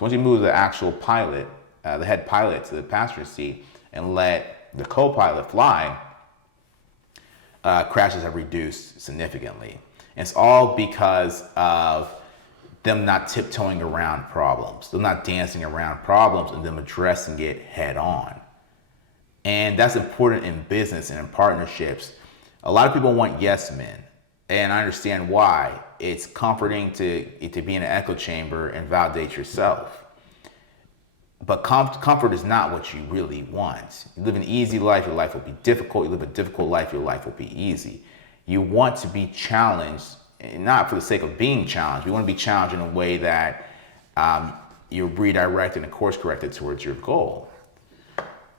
So once you move the actual pilot, the head pilot, to the passenger seat and let the co-pilot fly, crashes have reduced significantly. And it's all because of them not tiptoeing around problems, them not dancing around problems, and them addressing it head on. And that's important in business and in partnerships. A lot of people want yes men, and I understand why. It's comforting to be in an echo chamber and validate yourself. But comfort is not what you really want. You live an easy life, your life will be difficult. You live a difficult life, your life will be easy. You want to be challenged, and not for the sake of being challenged. You want to be challenged in a way that you're redirected and course corrected towards your goal.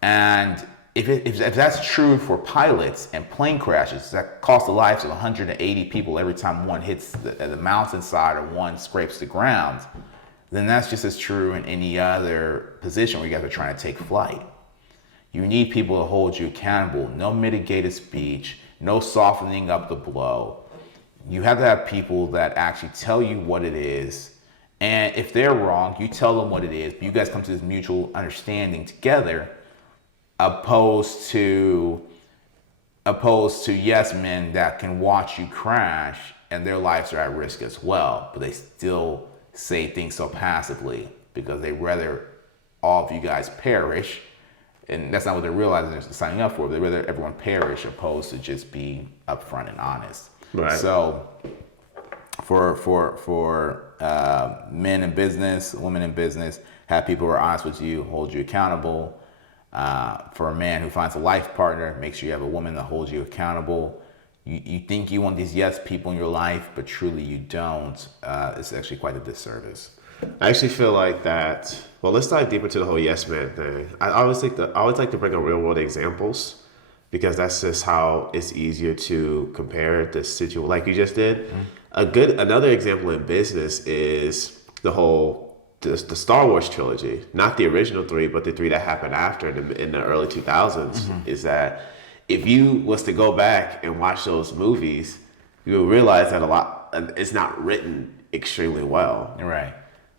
And if that's true for pilots and plane crashes that cost the lives of 180 people every time one hits the mountainside or one scrapes the ground, then that's just as true in any other position where you guys are trying to take flight. You need people to hold you accountable. No mitigated speech, no softening up the blow. You have to have people that actually tell you what it is. And if they're wrong, you tell them what it is. But you guys come to this mutual understanding together, opposed to yes men that can watch you crash and their lives are at risk as well, but they still say things so passively because they rather all of you guys perish, and that's not what they're realizing they're signing up for. They rather everyone perish opposed to just be upfront and honest. Right. So for men in business, women in business, have people who are honest with you, hold you accountable. For a man who finds a life partner, make sure you have a woman that holds you accountable. You think you want these yes people in your life, but truly you don't. It's actually quite a disservice. I actually feel like that. Well, let's dive deeper into the whole yes man thing. I always like to bring up real world examples because that's just how it's easier to compare the situation, like you just did. Mm-hmm. Another example in business is the Star Wars trilogy, not the original three, but the three that happened after in the early 2000s. Mm-hmm. Is that if you was to go back and watch those movies, you will realize that it's not written extremely well. Right.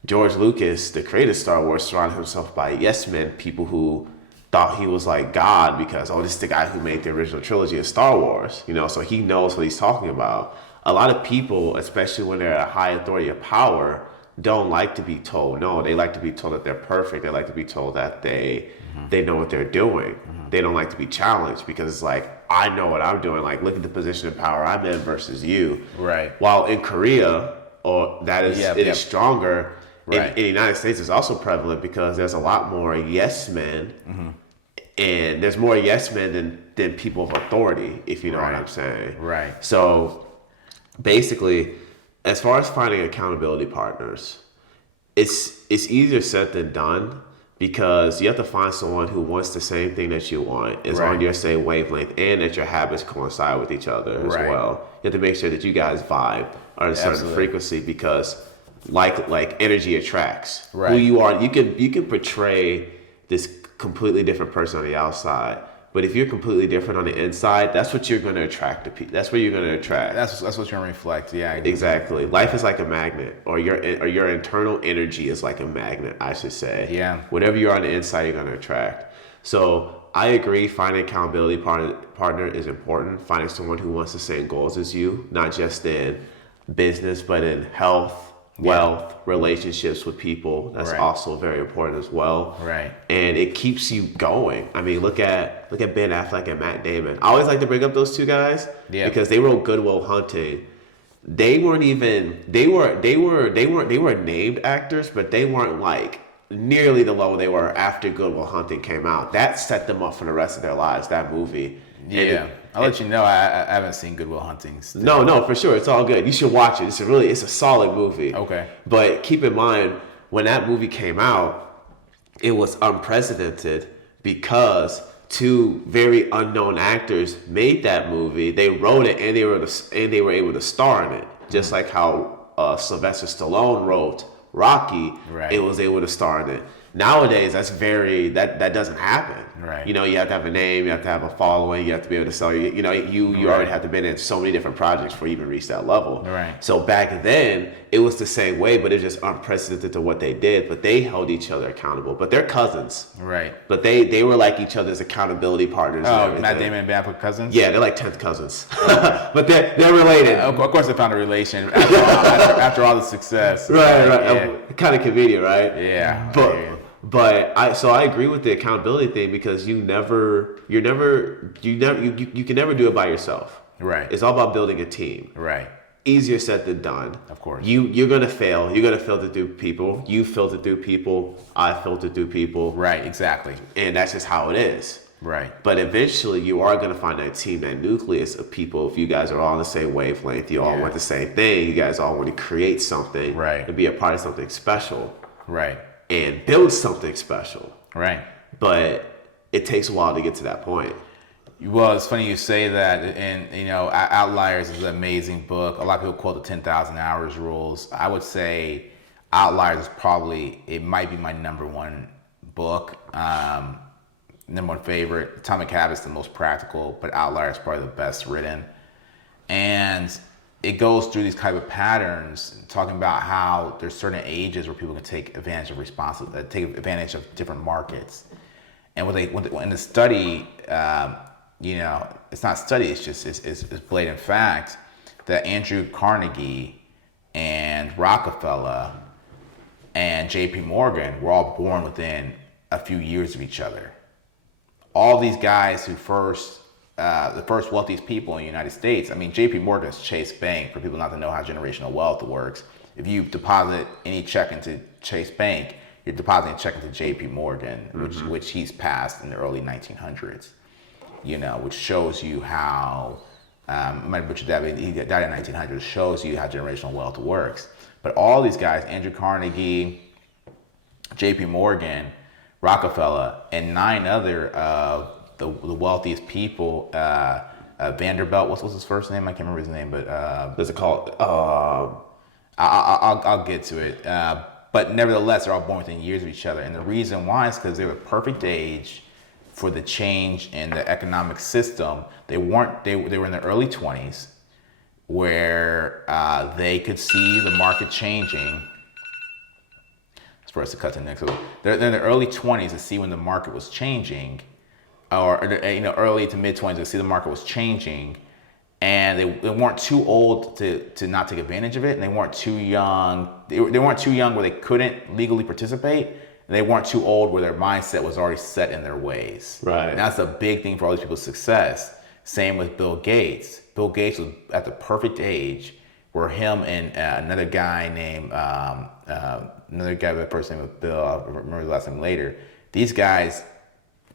George Lucas, the creator of Star Wars, surrounded himself by yes men, people who thought he was like God because, this is the guy who made the original trilogy of Star Wars, so he knows what he's talking about. A lot of people, especially when they're at a high authority of power, don't like to be told no. They like to be told that they're perfect. They like to be told that they know what they're doing. Mm-hmm. They don't like to be challenged because it's like, I know what I'm doing. Like, look at the position of power I'm in versus you. Right. While in Korea, is stronger. Right. In the United States, it's also prevalent because there's a lot more yes men, mm-hmm. and there's more yes men than people of authority, if you know what I'm saying. Right. So basically, as far as finding accountability partners, it's easier said than done because you have to find someone who wants the same thing that you want, is on your same wavelength, and that your habits coincide with each other as well. You have to make sure that you guys vibe on a certain frequency because like energy attracts. Who you are. You can portray this completely different person on the outside, but if you're completely different on the inside, that's what you're going to attract to people. That's what you're going to attract. That's what you're going to reflect. Yeah, exactly. Life is like a magnet, or your internal energy is like a magnet, I should say. Yeah. Whatever you're on the inside, you're going to attract. So I agree. Finding accountability partner is important. Finding someone who wants the same goals as you, not just in business, but in health, wealth, relationships with people. That's also very important as well. Right. And it keeps you going. I mean, look at Ben Affleck and Matt Damon. I always like to bring up those two guys because they wrote Good Will Hunting. They were named actors, but they weren't like nearly the level they were after Good Will Hunting came out. That set them up for the rest of their lives, that movie. Yeah. I'll let you know. I haven't seen Good Will Hunting still. No, for sure. It's all good. You should watch it. It's a solid movie. Okay. But keep in mind, when that movie came out, it was unprecedented because two very unknown actors made that movie. They wrote it and they were able to star in it. Just like how Sylvester Stallone wrote Rocky, it was able to star in it. Nowadays, that doesn't happen. Right. You know, you have to have a name, you have to have a following, you have to be able to sell. You know, you already have to been in so many different projects before you even reach that level. Right. So back then, it was the same way, but it's just unprecedented to what they did. But they held each other accountable. But they're cousins. Right. But they were like each other's accountability partners. Oh, Matt Damon and Ben Affleck cousins? Yeah, they're like 10th cousins. But they're related. Of course they found a relation after all the success. Right. Yeah. Kind of convenient, right? Yeah. But I agree with the accountability thing because you can never do it by yourself. Right. It's all about building a team. Right. Easier said than done. Of course. You're gonna fail. You're gonna filter through people. You filter through people. I filter through people. Right. Exactly. And that's just how it is. Right. But eventually, you are going to find that team, that nucleus of people. If you guys are all on the same wavelength, you all want the same thing. You guys all want to create something, right, and be a part of something special, right, and build something special, right. But it takes a while to get to that point. Well, it's funny you say that, and you know, Outliers is an amazing book. A lot of people quote the 10,000 hours rules. I would say Outliers is it might be my number one book. Number one favorite. Atomic Habits the most practical, but Outliers is probably the best written. And it goes through these type of patterns, talking about how there's certain ages where people can take advantage of take advantage of different markets. And in the study, you know, it's not study, it's just it's blatant fact that Andrew Carnegie and Rockefeller and J.P. Morgan were all born within a few years of each other. All these guys the first wealthiest people in the United States. I mean, J.P. Morgan's Chase Bank, for people not to know how generational wealth works. If you deposit any check into Chase Bank, you're depositing a check into J.P. Morgan, which he's passed in the early 1900s. You know, which shows you how, Richard David, he died in 1900, shows you how generational wealth works. But all these guys, Andrew Carnegie, J.P. Morgan, Rockefeller, and 9 other of the wealthiest people, Vanderbilt, what's his first name? I can't remember his name, but What's it called? I'll get to it. But nevertheless, they're all born within years of each other, and the reason why is because they were perfect age for the change in the economic system. They were in their early 20s, where they could see the market changing. For us to cut to the next one. They're in the early 20s to see when the market was changing, or you know, early to mid 20s to see the market was changing, and they weren't too old to not take advantage of it, and they weren't too young. They weren't too young where they couldn't legally participate. And they weren't too old where their mindset was already set in their ways. Right. And that's a big thing for all these people's success. Same with Bill Gates. Bill Gates was at the perfect age where him and another guy named another guy with the first name was Bill, I'll remember the last name later. These guys,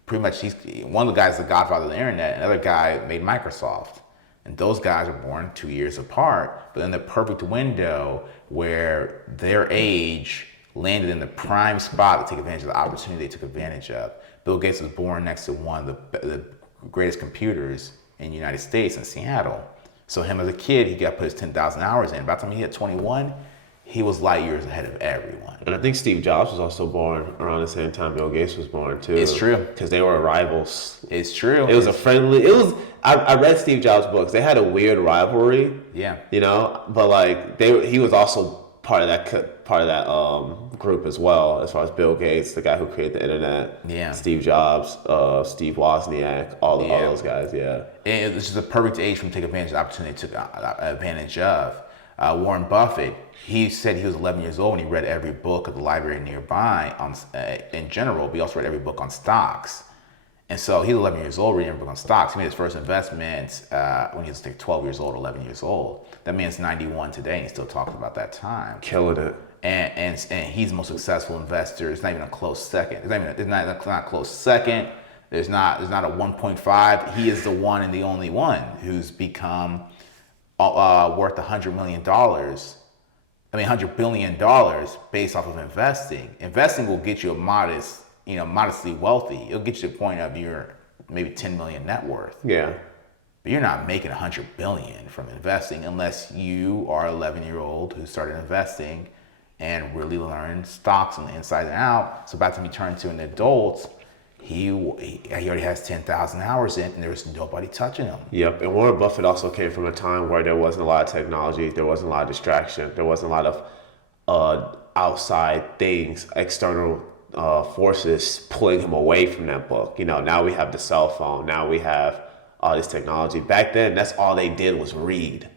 pretty much, one of the guys is the godfather of the internet, another guy made Microsoft. And those guys were born 2 years apart, but in the perfect window where their age landed in the prime spot to take advantage of the opportunity they took advantage of. Bill Gates was born next to one of the greatest computers in the United States in Seattle. So him as a kid, he got put his 10,000 hours in. By the time he hit 21, he was light years ahead of everyone. And I think Steve Jobs was also born around the same time Bill Gates was born too. It's true. Because they were rivals. It's true. I read Steve Jobs' books. They had a weird rivalry. Yeah. You know, but like he was also part of that group as well, as far as Bill Gates, the guy who created the internet. Yeah. Steve Jobs, Steve Wozniak, all those guys. Yeah. And it's just a perfect age for him to take advantage of the opportunity he took advantage of. Warren Buffett, he said he was 11 years old when he read every book at the library nearby in general, but he also read every book on stocks. And so he was 11 years old reading every book on stocks. He made his first investment when he was like 12 years old, 11 years old. That man's 91 today, and he still talks about that time. Killing it. And he's the most successful investor. It's not even a close second. It's not a close second. There's not a 1.5. He is the one and the only one who's become worth $100 million. $100 billion based off of investing. Investing will get you modestly wealthy. It'll get you to the point of your maybe 10 million net worth. Yeah. But you're not making 100 billion from investing unless you are an 11-year-old who started investing and really learn stocks on the inside and out. So by the time he turned to an adult, he already has 10,000 hours in, and there's nobody touching him. Yep, and Warren Buffett also came from a time where there wasn't a lot of technology, there wasn't a lot of distraction, there wasn't a lot of outside things, external forces pulling him away from that book. You know, now we have the cell phone, now we have all this technology. Back then, that's all they did was read,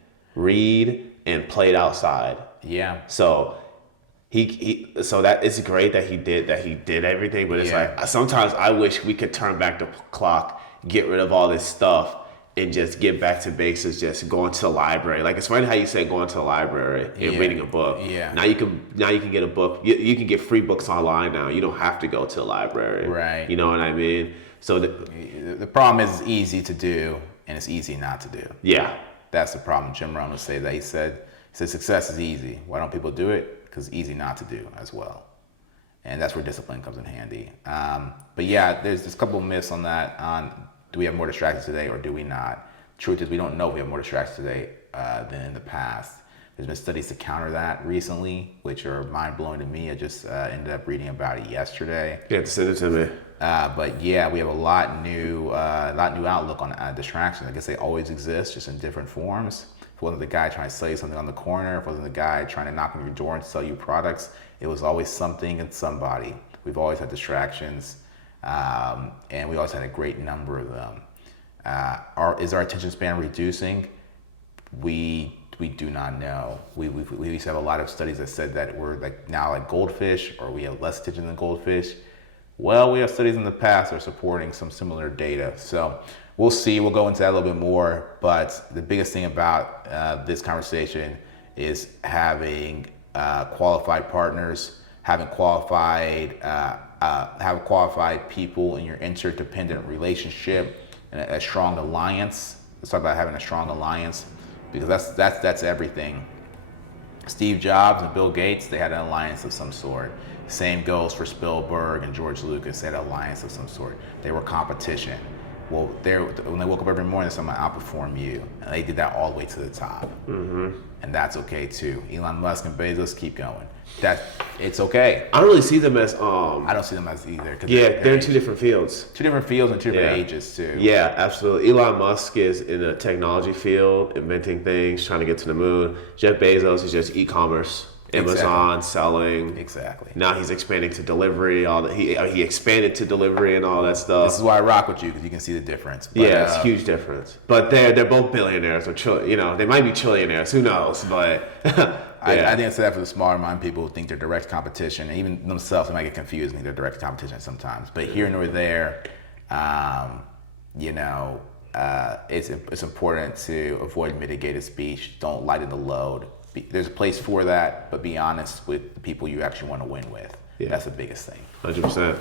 and played outside. Yeah. So so that it's great that he did everything, but it's Yeah. like sometimes I wish we could turn back the clock, get rid of all this stuff, and just get back to basics. Just going to the library. Like it's funny how you say going to the library and reading a book. Yeah. Now you can get a book. You can get free books online now. You don't have to go to the library. Right. You know what I mean? So The problem is it's easy to do and it's easy not to do. yeah. That's the problem. Jim Rohn would say that. He said success is easy. Why don't people do it? Because it's easy not to do as well. And that's where discipline comes in handy. But yeah, there's a couple of myths on that. On do we have more distractions today or do we not? Truth is, we don't know if we have more distractions today than in the past. There's been studies to counter that recently, which are mind-blowing to me. I just ended up reading about it yesterday. Yeah, send it to me. But yeah, we have a lot new outlook on distractions. I guess they always exist, just in different forms. If it wasn't the guy trying to sell you something on the corner, if it wasn't the guy trying to knock on your door and sell you products, it was always something and somebody. We've always had distractions, and we always had a great number of them. Is our attention span reducing? We do not know. We used to have a lot of studies that said that we're now like goldfish, or we have less attention than goldfish. Well, we have studies in the past that are supporting some similar data. So we'll see. We'll go into that a little bit more. But the biggest thing about this conversation is having qualified partners, having qualified people in your interdependent relationship, and a strong alliance. Let's talk about having a strong alliance, because that's everything. Steve Jobs and Bill Gates, they had an alliance of some sort. Same goes for Spielberg and George Lucas. They had an alliance of some sort. They were competition. Well, when they woke up every morning, someone outperform you. And they did that all the way to the top. Mm-hmm. And that's okay too. Elon Musk and Bezos, keep going. It's okay. I don't really see them as I don't see them as either. Yeah, they're in two different fields. Two different fields and two different ages too. Yeah, absolutely. Elon Musk is in the technology field, inventing things, trying to get to the moon. Jeff Bezos is just e-commerce, Amazon, selling. Exactly. Now he's expanding to delivery. He expanded to delivery and all that stuff. This is why I rock with you, because you can see the difference. But, yeah, it's a huge difference. But they're both billionaires, or they might be trillionaires. Who knows? But I think it's that for the smaller mind people who think they're direct competition, and even themselves, they might get confused and think they're direct competition sometimes. But here nor there, it's important to avoid mitigated speech. Don't lighten the load. There's a place for that, but be honest with the people you actually want to win with. Yeah. That's the biggest thing. 100%.